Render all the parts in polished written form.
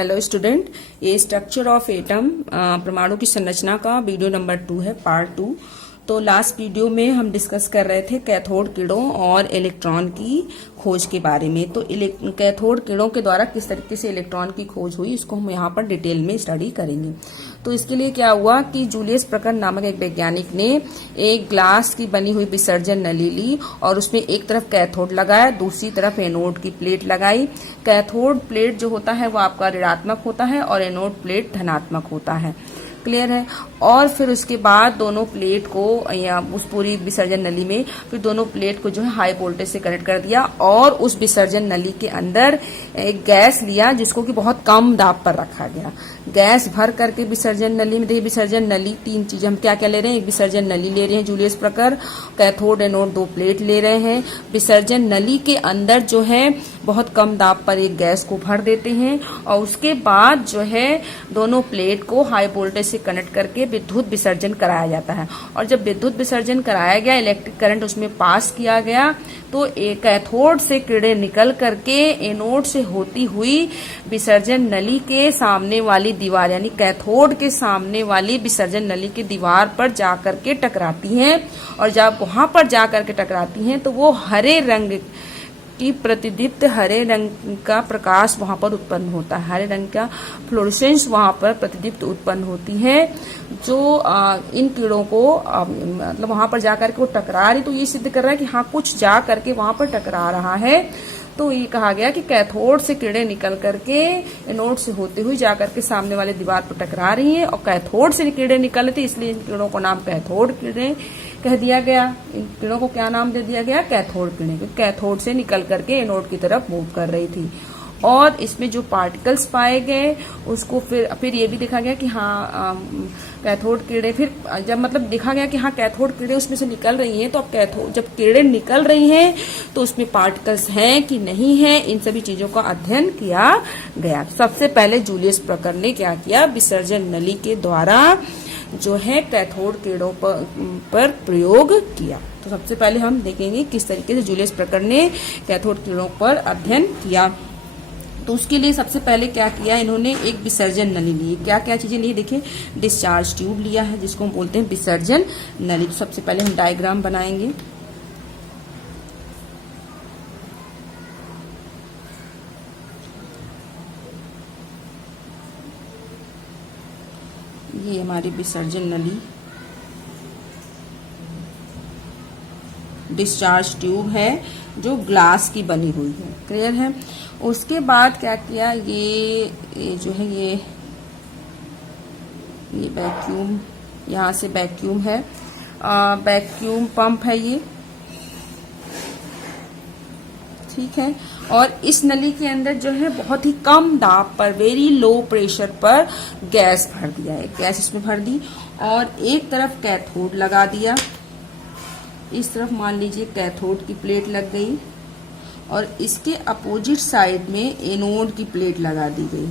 Hello student, ये structure of atom परमाणु की संरचना का वीडियो नंबर 2 है, पार्ट 2। तो लास्ट वीडियो में हम डिस्कस कर रहे थे कैथोड किरणों और इलेक्ट्रॉन की खोज के बारे में। तो कैथोड किरणों के द्वारा किस तरीके से इलेक्ट्रॉन की खोज हुई, इसको हम यहाँ पर डिटेल में स्टडी करेंगे। तो इसके लिए क्या हुआ कि जूलियस प्रकर नामक एक वैज्ञानिक ने एक ग्लास की बनी हुई विसर्जन नली ली और उसमें एक तरफ कैथोड लगाया, दूसरी तरफ एनोड की प्लेट लगाई। कैथोड प्लेट जो होता है वो आपका ऋणात्मक होता है और एनोड प्लेट धनात्मक होता है। क्लियर है। और फिर उसके बाद दोनों प्लेट को या उस पूरी विसर्जन नली में फिर दोनों प्लेट को जो है हाई वोल्टेज से कनेक्ट कर दिया और उस विसर्जन नली के अंदर एक गैस लिया जिसको कि बहुत कम दाब पर रखा गया। गैस भर करके विसर्जन नली में, देखिए विसर्जन नली तीन चीजें हम क्या क्या ले रहे हैं, एक विसर्जन नली ले रहे हैं जूलियस प्रकर, कैथोड एनोड दो प्लेट ले रहे हैं। विसर्जन नली के अंदर जो है बहुत कम दाब पर एक गैस को भर देते हैं और उसके बाद जो है दोनों प्लेट को हाई वोल्टेज से कनेक्ट करके विद्युत विसर्जन कराया जाता है। और जब विद्युत विसर्जन कराया गया, इलेक्ट्रिक करंट उसमें पास किया गया, तो कैथोड से किरणें निकल करके एनोड से होती हुई विसर्जन नली के सामने वाली दीवार यानी कैथोड के सामने वाली विसर्जन नली की दीवार पर जाकर के टकराती हैं। और जब वहां पर जाकर के टकराती हैं तो वो हरे रंग की प्रतिदीप्त हरे रंग का प्रकाश वहां पर उत्पन्न होता है, हरे रंग का फ्लोरेसेंस वहां पर प्रतिदीप्त उत्पन्न होती है, जो इन कीड़ों को मतलब वहां पर जाकर के वो टकरा रही, तो ये सिद्ध कर रहा है कि हाँ कुछ जा करके वहां पर टकरा रहा है। तो ये कहा गया कि कैथोड से किरणें निकल करके एनोड से होते हुए जाकर के सामने वाले दीवार पर टकरा रही हैं और कैथोड से किरणें निकल रही थी, इसलिए इन किरणों को नाम कैथोड किरणें कह दिया गया। इन किरणों को क्या नाम दे दिया गया, कैथोड किरणें, क्योंकि कैथोड से निकल करके एनोड की तरफ मूव कर रही थी। और इसमें जो पार्टिकल्स पाए गए उसको फिर ये भी देखा गया कि हाँ कैथोड किरणें, फिर जब मतलब देखा गया कि हाँ कैथोड किरणें उसमें से निकल रही हैं, तो अब कैथोड जब किरणें निकल रही हैं तो उसमें पार्टिकल्स हैं कि नहीं है, इन सभी चीजों का अध्ययन किया गया। सबसे पहले जूलियस प्रकर ने क्या किया, विसर्जन नली के द्वारा जो है कैथोड किरणों पर प्रयोग किया। तो सबसे पहले हम देखेंगे किस तरीके से जूलियस प्रकर ने कैथोड किरणों पर अध्ययन किया। तो उसके लिए सबसे पहले क्या किया, इन्होंने एक विसर्जन नली ली। क्या क्या चीजें ली, देखिए डिस्चार्ज ट्यूब लिया है जिसको हम बोलते हैं विसर्जन नली। तो सबसे पहले हम डायग्राम बनाएंगे। ये हमारी विसर्जन नली, डिस्चार्ज ट्यूब है जो ग्लास की बनी हुई है। क्लियर है। उसके बाद क्या किया, ये जो है ये वैक्यूम, यहाँ से वैक्यूम है, वैक्यूम पंप है ये, ठीक है। और इस नली के अंदर जो है बहुत ही कम दाब पर, वेरी लो प्रेशर पर गैस भर दिया है, गैस इसमें भर दी और एक तरफ कैथोड लगा दिया, इस तरफ मान लीजिए कैथोड की प्लेट लग गई और इसके अपोजिट साइड में एनोड की प्लेट लगा दी गई।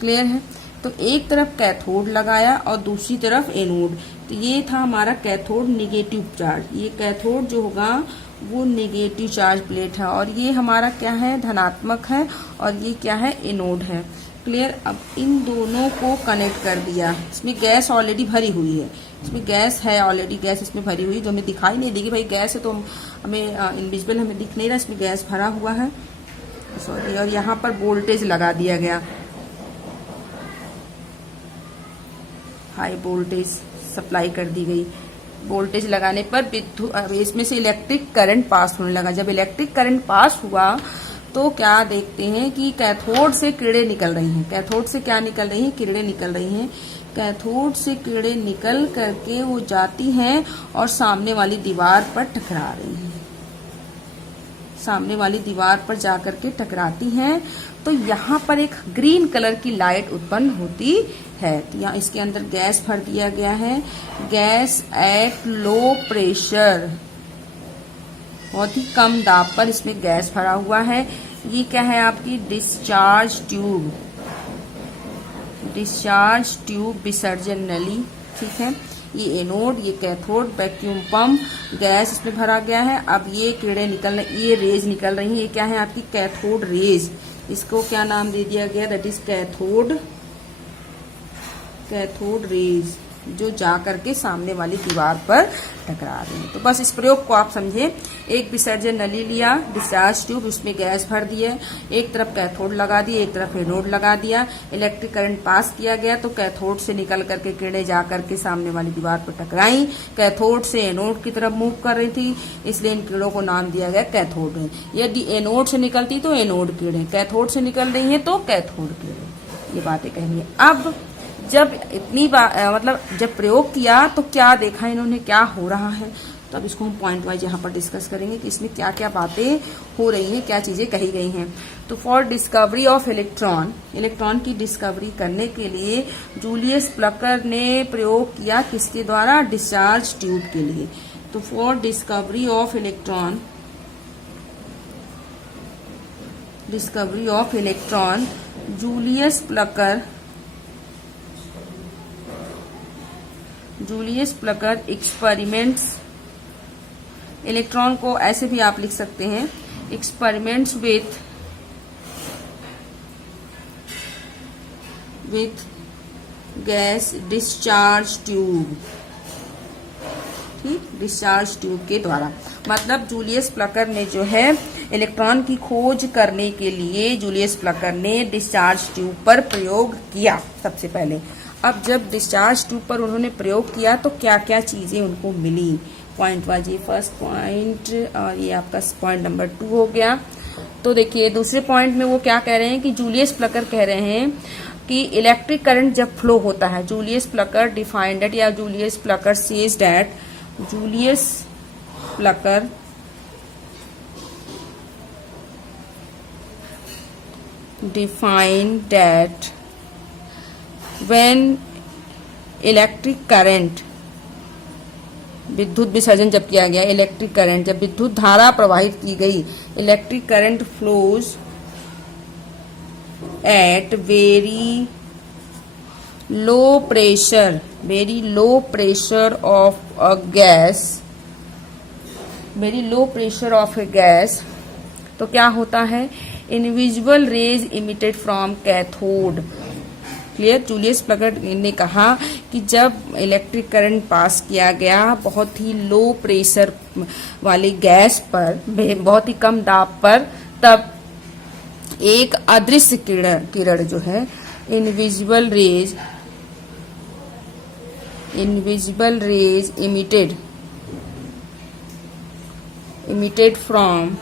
क्लियर है। तो एक तरफ कैथोड लगाया और दूसरी तरफ एनोड। तो ये था हमारा कैथोड निगेटिव चार्ज, ये कैथोड जो होगा वो नेगेटिव चार्ज प्लेट है और ये हमारा क्या है, धनात्मक है, और ये क्या है, एनोड है। क्लियर। अब इन दोनों को कनेक्ट कर दिया। इसमें गैस ऑलरेडी भरी हुई है, इसमें गैस है ऑलरेडी, गैस इसमें भरी हुई जो हमें दिखाई नहीं देगी, भाई गैस है तो हमें इनविजिबल हमें दिख नहीं रहा, इसमें गैस भरा हुआ है, सॉरी। और यहाँ पर वोल्टेज लगा दिया गया, हाई वोल्टेज सप्लाई कर दी गई। वोल्टेज लगाने पर विद्युत इसमें से इलेक्ट्रिक करंट पास होने लगा। जब इलेक्ट्रिक करंट पास हुआ तो क्या देखते हैं कि कैथोड से किरणें निकल रही हैं। कैथोड से क्या निकल रही हैं, किरणें निकल रही हैं। कैथोड से किरणें निकल करके वो जाती हैं और सामने वाली दीवार पर टकरा रही हैं, सामने वाली दीवार पर जाकर के टकराती हैं। तो यहाँ पर एक ग्रीन कलर की लाइट उत्पन्न होती है। तो यहाँ इसके अंदर गैस भर दिया गया है, गैस एट लो प्रेशर, बहुत ही कम दाब पर इसमें गैस भरा हुआ है। ये क्या है, आपकी डिस्चार्ज ट्यूब, डिस्चार्ज ट्यूब विसर्जन नली, ठीक है। ये एनोड, ये कैथोड, वैक्यूम पंप, गैस इसमें भरा गया है। अब ये किरणें निकल रही, ये रेज निकल रही हैं, ये क्या है आपकी कैथोड रेज, इसको क्या नाम दे दिया गया, दैट इज कैथोड रेज, जो जा करके सामने वाली दीवार पर टकरा रही है। तो बस इस प्रयोग को आप समझे। एक विसर्जन नली लिया, डिस्चार्ज ट्यूब, उसमें गैस भर दिया, एक तरफ कैथोड लगा दिया, एक तरफ एनोड लगा दिया, इलेक्ट्रिक करंट पास किया गया तो कैथोड से निकल करके किरणें जा करके सामने वाली दीवार पर टकराई। कैथोड से एनोड की तरफ मूव कर रही थी, इसलिए इन किरणों को नाम दिया गया कैथोड रे। यदि एनोड से निकलती तो एनोड किरणें, कैथोड से निकल रही है तो कैथोड किरणें। ये बातें कहनी है। अब जब इतनी मतलब जब प्रयोग किया तो क्या देखा इन्होंने, क्या हो रहा है, तो अब इसको हम पॉइंट वाइज यहाँ पर डिस्कस करेंगे कि इसमें क्या क्या बातें हो रही हैं, क्या चीजें कही गई हैं। तो फॉर डिस्कवरी ऑफ इलेक्ट्रॉन की डिस्कवरी करने के लिए जूलियस प्लकर ने प्रयोग किया किसके द्वारा, डिस्चार्ज ट्यूब के लिए। तो for discovery of electron Julius Plucker experiments, electron को ऐसे भी आप लिख सकते हैं, experiments with gas discharge tube, ठीक, डिस्चार्ज ट्यूब के द्वारा। मतलब जूलियस प्लकर ने जो है इलेक्ट्रॉन की खोज करने के लिए जूलियस प्लकर ने डिस्चार्ज ट्यूब पर प्रयोग किया सबसे पहले। अब जब डिस्चार्ज ट्यूब पर उन्होंने प्रयोग किया तो क्या क्या चीजें उनको मिली, पॉइंट वाइज। ये फर्स्ट पॉइंट और ये आपका पॉइंट नंबर 2 हो गया। तो देखिए दूसरे पॉइंट में वो क्या कह रहे हैं कि जूलियस प्लकर कह रहे हैं कि इलेक्ट्रिक करंट जब फ्लो होता है, जूलियस प्लकर डिफाइंड इट, या Julius Plucker says that, Julius Plucker defined that when electric current, विद्युत विसर्जन जब किया गया, इलेक्ट्रिक करंट जब विद्युत धारा प्रवाहित की गई, electric current flows at very low pressure of a gas, तो क्या होता है, invisible rays emitted from cathode. Clear. Julius Plucker ने कहा कि जब इलेक्ट्रिक करंट पास किया गया बहुत ही लो प्रेशर वाली गैस पर, बहुत ही कम दाब पर, तब एक अदृश्य किरण जो है, invisible rays emitted from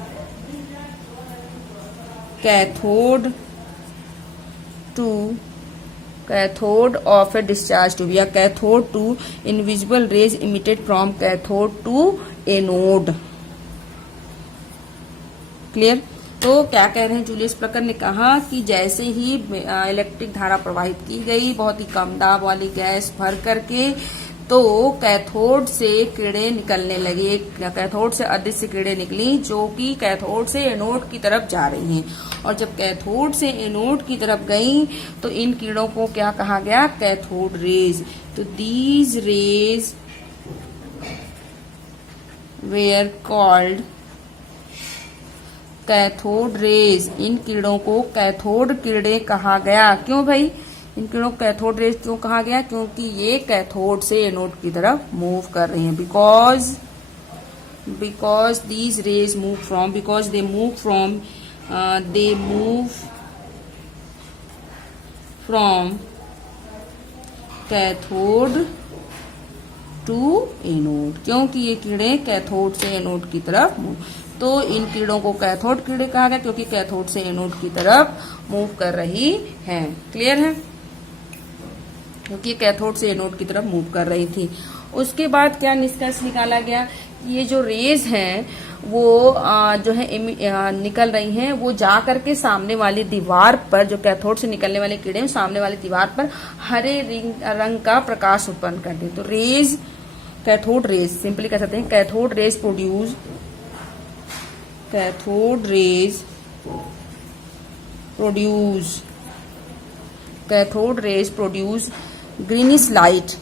cathode of a discharge tube, या cathode to invisible rays emitted from cathode to anode. Clear. तो क्या कह रहे हैं, जूलियस प्लकर ने कहा कि जैसे ही इलेक्ट्रिक धारा प्रवाहित की गई बहुत ही कम दाब वाली गैस भर करके, तो कैथोड से किरणें निकलने लगी, कैथोड से अदृश्य किरणें निकली जो कि कैथोड से एनोड की तरफ जा रही हैं। और जब कैथोड से एनोड की तरफ गई तो इन किरणों को क्या कहा गया, कैथोड रेज। तो these rays were called cathode rays, इन किरणों को कैथोड किरणें कहा गया। क्यों भाई, इन किरणों को कैथोड रेज क्यों कहा गया, क्योंकि ये कैथोड से एनोड की तरफ मूव कर रही हैं। Because these rays move from, because they move from cathode to anode, क्योंकि ये किरणें कैथोड से एनोड की तरफ मूव, तो इन किरणों को कैथोड किरणें कहा गया क्योंकि कैथोड से एनोड की तरफ मूव कर रही हैं। क्लियर है, क्योंकि कैथोड से एनोड की तरफ मूव कर रही थी। उसके बाद क्या निष्कर्ष निकाला गया, ये जो रेज हैं वो जो है निकल रही हैं, वो जा करके सामने वाली दीवार पर, जो कैथोड से निकलने वाली किरणें सामने वाली दीवार पर हरे रंग का प्रकाश उत्पन्न करती हैं। तो रेज, कैथोड रेज सिंपली कह सकते हैं, cathode rays produce greenish light,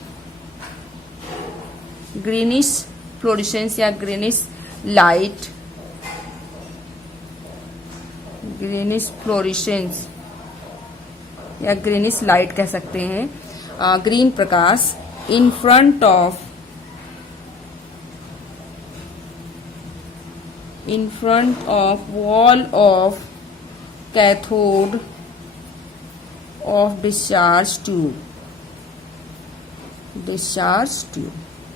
greenish fluorescence या ग्रीनिश लाइट ग्रीनिश फ्लोरिसेंस या ग्रीनिश लाइट कह सकते हैं, green Prakash in front of wall of cathode of discharge tube.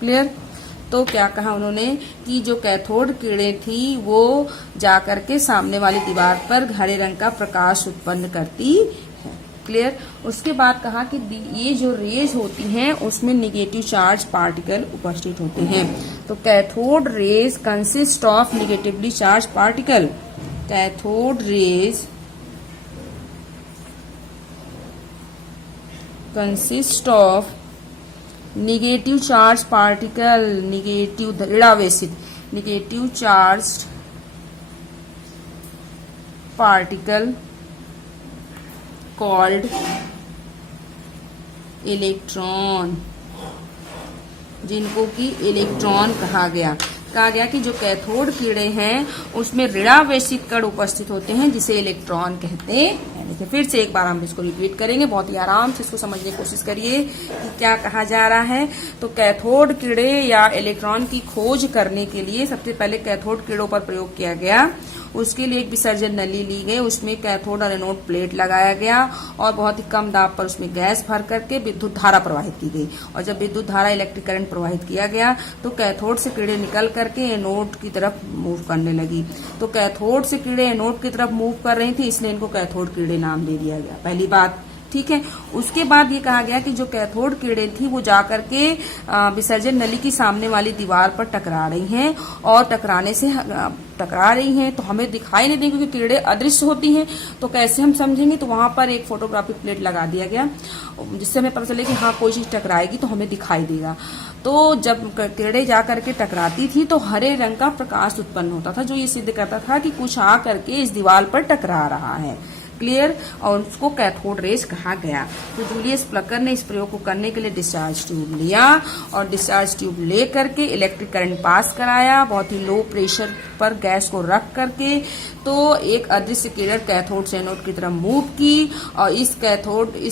Clear. तो क्या कहा उन्होंने कि जो कैथोड किरणें थी वो जाकर के सामने वाली दीवार पर हरे रंग का प्रकाश उत्पन्न करती है। क्लियर। उसके बाद कहा कि ये जो रेज होती हैं उसमें निगेटिव चार्ज पार्टिकल उपस्थित होते हैं। तो cathode rays consist of negatively charge particle. Cathode rays consist of negative charge particle, negative ऋणावेशित, negative charge particle called electron, जिनको कि इलेक्ट्रॉन कहा गया कि जो कैथोड किरणें हैं उसमें ऋणावेशित कण उपस्थित होते हैं जिसे इलेक्ट्रॉन कहते हैं। देखिए फिर से एक बार हम इसको रिपीट करेंगे, बहुत ही आराम से इसको समझने की कोशिश करिए कि क्या कहा जा रहा है। तो कैथोड किरणें या इलेक्ट्रॉन की खोज करने के लिए सबसे पहले कैथोड किरणों पर प्रयोग किया गया। उसके लिए एक विसर्जन नली ली गई, उसमें कैथोड और एनोड प्लेट लगाया गया और बहुत ही कम दाब पर उसमें गैस भर करके विद्युत धारा प्रवाहित की गई। और जब विद्युत धारा इलेक्ट्रिक करंट प्रवाहित किया गया तो कैथोड से किरणें निकल करके एनोड की तरफ मूव करने लगी। तो कैथोड से किरणें एनोड की तरफ मूव कर रही थी, इसलिए इनको कैथोड किरणें नाम दे दिया गया। पहली बात, ठीक है। उसके बाद ये कहा गया कि जो कैथोड किरणें थी वो जाकर के विसर्जन नली की सामने वाली दीवार पर टकरा रही हैं और टकरा रही हैं तो हमें दिखाई नहीं देंगी क्योंकि किरणें अदृश्य होती हैं। तो कैसे हम समझेंगे? तो वहां पर एक फोटोग्राफिक प्लेट लगा दिया गया जिससे हमें पता चले कि हाँ कोई चीज टकराएगी तो हमें दिखाई देगा। तो जब किरणें जाकर के टकराती थी तो हरे रंग का प्रकाश उत्पन्न होता था जो ये सिद्ध करता था कि कुछ आ करके इस दीवार पर टकरा रहा है। क्लियर। और उसको कैथोड रेज कहा गया। तो जूलियस प्लकर ने इस प्रयोग को करने के लिए डिस्चार्ज ट्यूब लिया और डिस्चार्ज ट्यूब ले करके इलेक्ट्रिक करंट पास कराया बहुत ही लो प्रेशर पर गैस को रख करके। तो एक अदृश्य किरण कैथोड से एनोड की तरफ मूव की और इस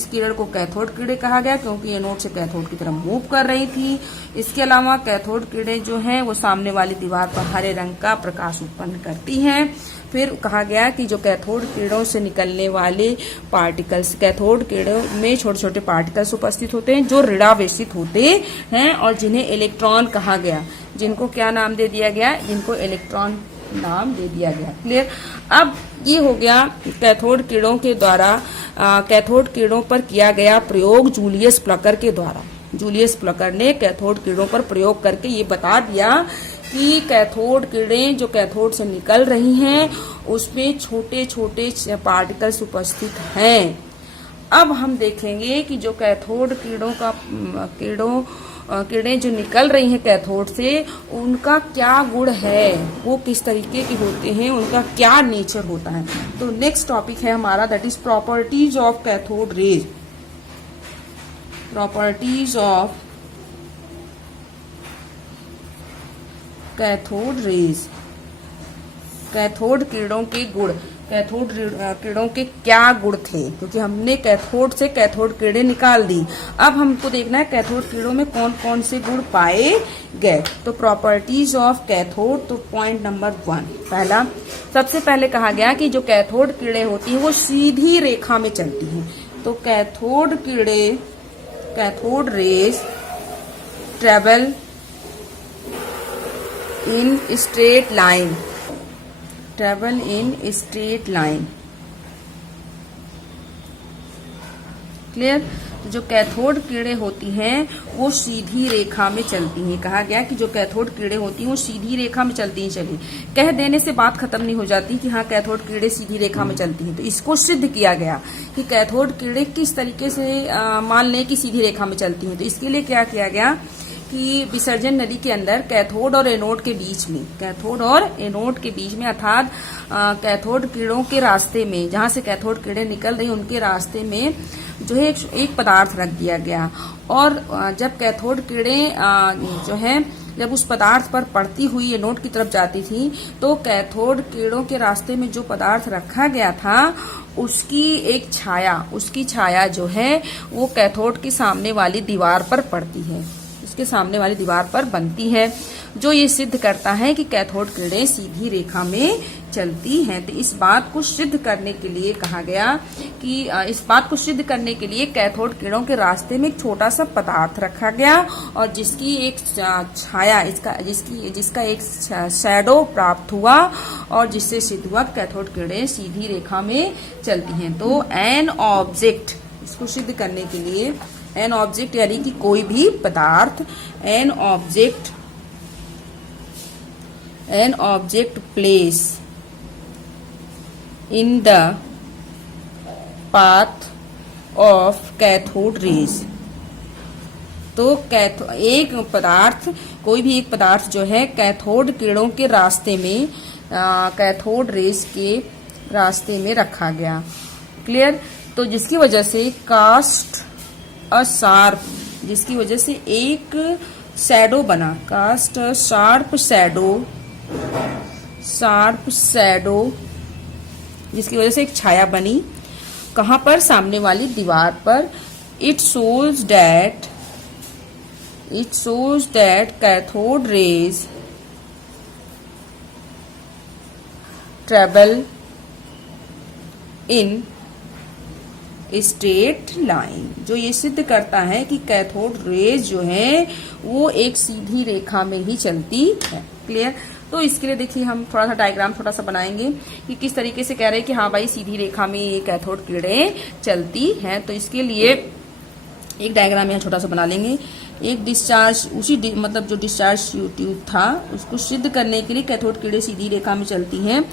किरण को कैथोड किरण कहा गया क्योंकि एनोड से कैथोड की तरफ मूव कर रही थी। इसके अलावा कैथोड किरणें जो हैं वो सामने वाली दीवार पर हरे रंग का प्रकाश उत्पन्न करती हैं। फिर कहा गया कि जो कैथोड किरणों से निकलने वाले पार्टिकल्स, कैथोड किरणों में छोटे छोटे पार्टिकल्स उपस्थित होते हैं जो ऋणावेशित होते हैं और जिन्हें इलेक्ट्रॉन कहा गया, जिनको क्या नाम दे दिया गया? जिनको इलेक्ट्रॉन नाम दे दिया गया। क्लियर। अब ये हो गया कैथोड किरणों के द्वारा कैथोड किरणों पर किया गया प्रयोग जूलियस प्लकर के द्वारा। जूलियस प्लकर ने कैथोड किरणों पर प्रयोग करके ये बता दिया कि कैथोड किरणें जो कैथोड से निकल रही हैं उसमें छोटे छोटे पार्टिकल्स उपस्थित हैं। अब हम देखेंगे कि जो कैथोड किरणें जो निकल रही हैं कैथोड से उनका क्या गुण है, वो किस तरीके के होते हैं, उनका क्या नेचर होता है। तो नेक्स्ट टॉपिक है हमारा that is properties of cathode rays. Properties of cathode rays. Cathode किरणों के गुण, कैथोड किरणों के क्या गुण थे, क्योंकि हमने कैथोड से कैथोड किरणें निकाल दी। अब हमको देखना है कैथोड किरणों में कौन कौन से गुण पाए गए। तो प्रॉपर्टीज ऑफ कैथोड, तो पॉइंट नंबर 1 पहला, सबसे पहले कहा गया कि जो कैथोड किरणें होती हैं वो सीधी रेखा में चलती हैं। तो कैथोड किरणें, cathode rays travel in straight line, travel in straight line। Clear. तो जो कैथोड किरणें होती हैं वो सीधी रेखा में चलती हैं। कहा गया कि जो कैथोड किरणें होती हैं वो सीधी रेखा में चलती हैं। चलिए, कह देने से बात खत्म नहीं हो जाती कि हाँ कैथोड किरणें सीधी रेखा में चलती हैं। तो इसको सिद्ध किया गया कि कैथोड किरणें किस तरीके से मान लें कि सीधी रेखा में चलती हैं। तो इसके लिए क्या किया गया कि विसर्जन नली के अंदर कैथोड और एनोड के बीच में, कैथोड और एनोड के बीच में अर्थात कैथोड किरणों के रास्ते में, जहां से कैथोड किरणें निकल रही उनके रास्ते में जो है एक पदार्थ रख दिया गया। और जब कैथोड किरणें जो है जब उस पदार्थ पर पड़ती हुई एनोड की तरफ जाती थी तो कैथोड किरणों के रास्ते में जो पदार्थ रखा गया था उसकी छाया जो है वो कैथोड के सामने वाली दीवार पर पड़ती है, उसके सामने वाली दीवार पर बनती है, जो ये सिद्ध करता है कि कैथोड किरणें सीधी रेखा में चलती हैं। तो इस बात को सिद्ध करने के लिए कहा गया कि इस बात को सिद्ध करने के लिए कैथोड किरणों के रास्ते में एक छोटा सा पदार्थ रखा गया और जिसकी एक छाया जिसका एक शैडो प्राप्त हुआ और जिससे सिद्ध हुआ कैथोड किरणें सीधी रेखा में चलती हैं। तो एन ऑब्जेक्ट, इसको सिद्ध करने के लिए एन ऑब्जेक्ट यानी कि कोई भी पदार्थ, an object place in the path of cathode rays। तो कोई भी एक पदार्थ जो है कैथोड किरणों के रास्ते में, कैथोड रेस के रास्ते में रखा गया। क्लियर? तो जिसकी वजह से जिसकी वजह से एक शैडो बना, कास्ट अ शार्प शैडो, जिसकी वजह से एक छाया बनी। कहां पर? सामने वाली दीवार पर। It shows that cathode rays travel in straight line, जो ये सिद्ध करता है कि कैथोड रेज जो है वो एक सीधी रेखा में ही चलती है। क्लियर? तो इसके लिए देखिए हम थोड़ा सा डायग्राम छोटा सा बनाएंगे कि किस तरीके से कह रहे हैं कि हाँ भाई सीधी रेखा में ये कैथोड किरणें चलती हैं। तो इसके लिए एक डायग्राम यहाँ छोटा सा बना लेंगे। एक डिस्चार्ज मतलब जो डिस्चार्ज ट्यूब था उसको सिद्ध करने के लिए कैथोड किरणें सीधी रेखा में चलती हैं।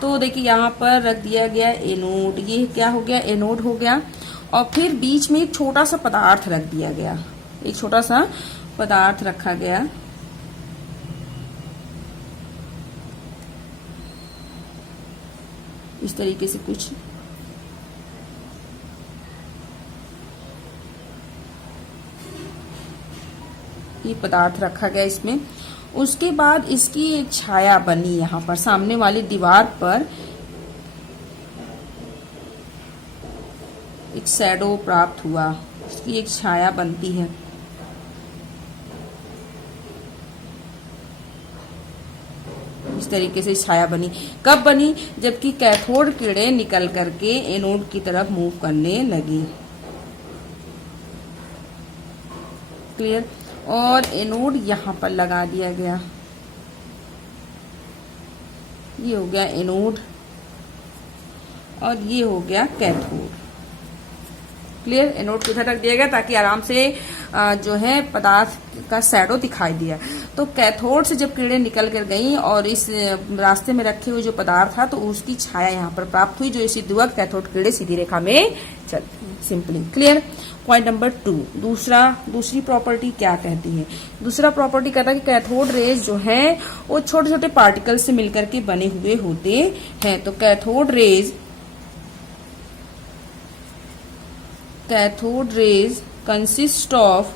तो देखिए यहाँ पर रख दिया गया एनोड, ये क्या हो गया? एनोड हो गया। और फिर बीच में एक छोटा सा पदार्थ रख दिया गया, एक छोटा सा पदार्थ रखा गया। इस तरीके से कुछ ये पदार्थ रखा गया इसमें। उसके बाद इसकी एक छाया बनी, यहाँ पर सामने वाली दीवार पर एक शैडो प्राप्त हुआ, इसकी एक छाया बनती है। इस तरीके से छाया बनी। कब बनी? जबकि कैथोड किरणें निकल करके एनोड की तरफ मूव करने लगी। क्लियर? और एनोड यहां पर लगा दिया गया, ये हो गया एनोड और ये हो गया कैथोड। क्लियर? एनोड को इधर रख दिया गया ताकि आराम से जो है पदार्थ का शैडो दिखाई दिया। तो कैथोड से जब किरणें निकल कर गई और इस रास्ते में रखे हुए जो पदार्थ था तो उसकी छाया यहाँ पर प्राप्त हुई, जो ये सिद्ध हुआ कैथोड किरणें सीधी रेखा में चलती। सिंपली। क्लियर? पॉइंट नंबर 2, दूसरी प्रॉपर्टी क्या कहती है? दूसरा प्रॉपर्टी कहता है कि कैथोड रेज जो है वो छोटे छोटे पार्टिकल से मिलकर के बने हुए होते हैं। तो cathode rays consist of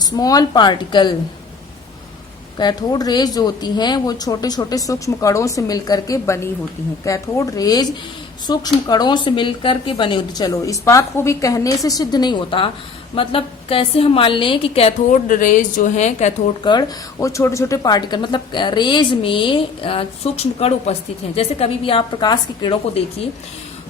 small particle. Cathode raise जो होती हैं वो छोटे छोटे सूक्ष्म कणों से मिलकर के बनी होती हैं। कैथोड रेज सूक्ष्म कणों से मिलकर के बने होती। चलो, इस बात को भी कहने से सिद्ध नहीं होता। मतलब कैसे हम मान लें कि कैथोड रेज जो है, कैथोड कण वो छोटे छोटे पार्टिकल, मतलब रेज में सूक्ष्म कण उपस्थित हैं। जैसे कभी भी आप प्रकाश की किरणों को देखिए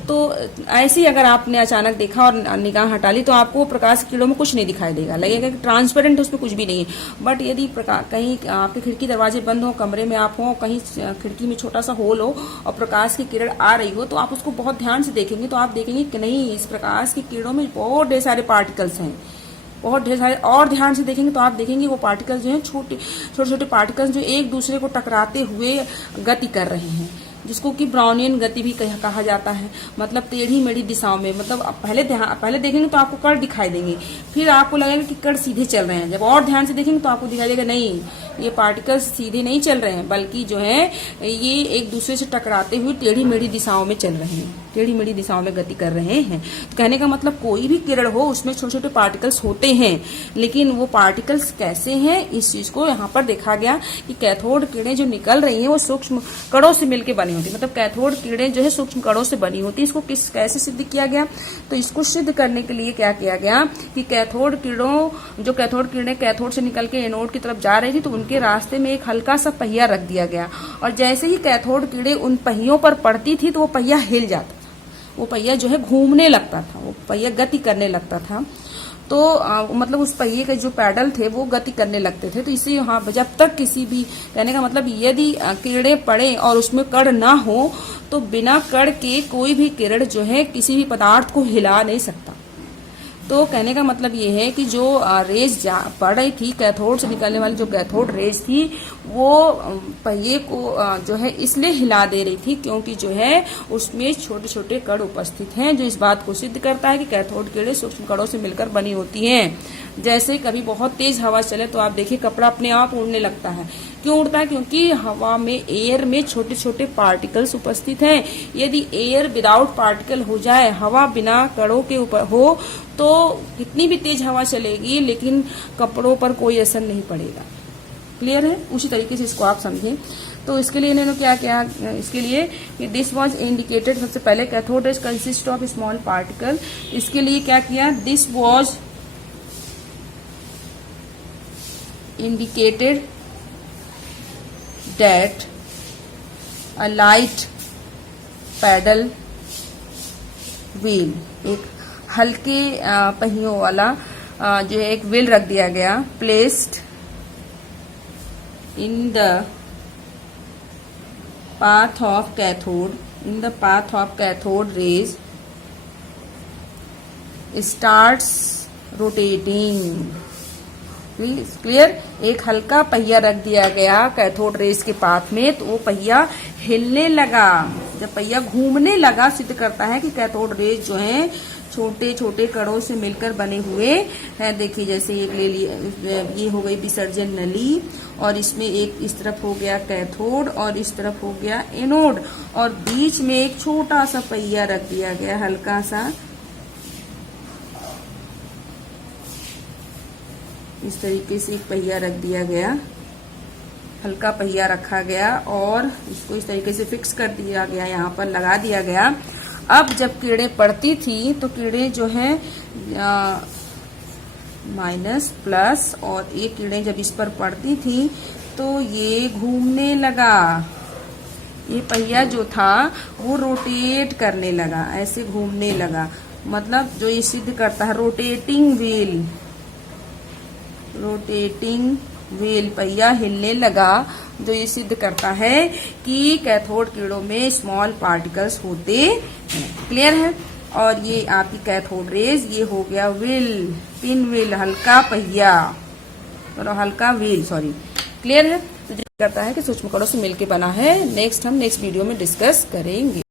तो ऐसे ही अगर आपने अचानक देखा और निगाह हटा ली तो आपको प्रकाश की किरणों में कुछ नहीं दिखाई देगा, लगेगा कि ट्रांसपेरेंट, उसमें कुछ भी नहीं है। बट यदि कहीं आपके खिड़की दरवाजे बंद हो, कमरे में आप हो, कहीं खिड़की में छोटा सा होल हो और प्रकाश की किरण आ रही हो तो आप उसको बहुत ध्यान से देखेंगे तो आप देखेंगे कि नहीं, इस प्रकाश की किरणों में बहुत ढेर सारे पार्टिकल्स हैं, बहुत ढेर सारे। और ध्यान से देखेंगे तो आप देखेंगे वो पार्टिकल्स जो हैं छोटे छोटे पार्टिकल्स जो एक दूसरे को टकराते हुए गति कर रहे हैं, जिसको कि ब्राउनियन गति भी कहा जाता है। मतलब टेढ़ी मेढ़ी दिशाओं में, मतलब पहले देखेंगे तो आपको कण दिखाई देंगे, फिर आपको लगेगा कि कण सीधे चल रहे हैं। जब और ध्यान से देखेंगे तो आपको दिखाई देगा नहीं, ये पार्टिकल्स सीधे नहीं चल रहे हैं, बल्कि जो है ये एक दूसरे से टकराते हुए टेढ़ी मेढ़ी दिशाओं में चल रहे हैं। टेढ़ी मेढ़ी दिशाओं में गति कर रहे हैं। तो कहने का मतलब कोई भी किरण हो उसमें छोटे छोटे पार्टिकल्स होते हैं, लेकिन वो पार्टिकल्स कैसे हैं इस चीज को यहाँ पर देखा गया कि कैथोड किरणें जो निकल रही हैं वो सूक्ष्म कणों से मिलकर बनी होती है। मतलब कैथोड किरणें जो है सूक्ष्म कणों से बनी होती है। इसको कैसे सिद्ध किया गया? तो इसको सिद्ध करने के लिए क्या किया गया कि कैथोड किरणें कैथोड से निकल के एनोड की तरफ जा रही थी, तो उनके रास्ते में एक हल्का सा पहिया रख दिया गया, और जैसे ही कैथोड किरणें उन पहियों पर पड़ती थी तो वो पहिया हिल जाता था, वो पहिया जो है घूमने लगता था, वो पहिया गति करने लगता था। तो मतलब उस पहिए के जो पैडल थे वो गति करने लगते थे। तो इसे यहाँ जब तक किसी भी, कहने का मतलब यदि किरणें पड़े और उसमें कण ना हो तो बिना कण के कोई भी किरण जो है किसी भी पदार्थ को हिला नहीं सकता। तो कहने का मतलब ये है कि जो रेज पड़ रही थी, कैथोड से निकलने वाली जो कैथोड रेज थी, वो पहिए को जो है इसलिए हिला दे रही थी क्योंकि जो है उसमें छोटे छोटे कण उपस्थित हैं, जो इस बात को सिद्ध करता है कि कैथोड किरणें सूक्ष्म कणों से मिलकर बनी होती हैं। जैसे कभी बहुत तेज हवा चले तो आप देखिए कपड़ा अपने आप उड़ने लगता है। क्यों उड़ता है? क्योंकि हवा में, एयर में छोटे छोटे पार्टिकल्स उपस्थित हैं। यदि एयर विदाउट पार्टिकल हो जाए, हवा बिना कणों के ऊपर हो, तो कितनी भी तेज हवा चलेगी लेकिन कपड़ों पर कोई असर नहीं पड़ेगा। क्लियर है? उसी तरीके से इसको आप समझें। तो इसके लिए इन्होंने क्या किया? इसके लिए दिस वाज इंडिकेटेड, सबसे पहले cathode rays consist of small particle. इसके लिए क्या किया? This was indicated that a light paddle wheel, एक हल्के पहियों वाला जो एक व्हील रख दिया गया, placed in the path of cathode rays starts rotating। Clear? एक हल्का पहिया रख दिया गया कैथोड रेज के पाथ में, तो वो पहिया हिलने लगा। जब पहिया घूमने लगा, सिद्ध करता है कि कैथोड रेज जो है छोटे छोटे कणों से मिलकर बने हुए हैं। देखिए जैसे एक ले लिया, ये हो गई विसर्जन नली, और इसमें एक इस तरफ हो गया कैथोड और इस तरफ हो गया एनोड, और बीच में एक छोटा सा पहिया रख दिया गया, हल्का सा, इस तरीके से एक पहिया रख दिया गया, हल्का पहिया रखा गया और इसको इस तरीके से फिक्स कर दिया गया, यहाँ पर लगा दिया गया। अब जब किरणें पड़ती थी तो किरणें जो है माइनस प्लस, और ये किरणें जब इस पर पड़ती थी तो ये घूमने लगा, ये पहिया जो था वो रोटेट करने लगा, ऐसे घूमने लगा। मतलब जो ये सिद्ध करता है रोटेटिंग व्हील, पहिया हिलने लगा, जो ये सिद्ध करता है कि कैथोड किरणों में स्मॉल पार्टिकल्स होते हैं। क्लियर है? और ये आपकी कैथोड रेज, ये हो गया व्हील, पिन व्हील, हल्का पहिया, हल्का व्हील, सॉरी। क्लियर है? तो जो करता है कि सूक्ष्म कणों से मिलकर बना है। नेक्स्ट वीडियो में डिस्कस करेंगे।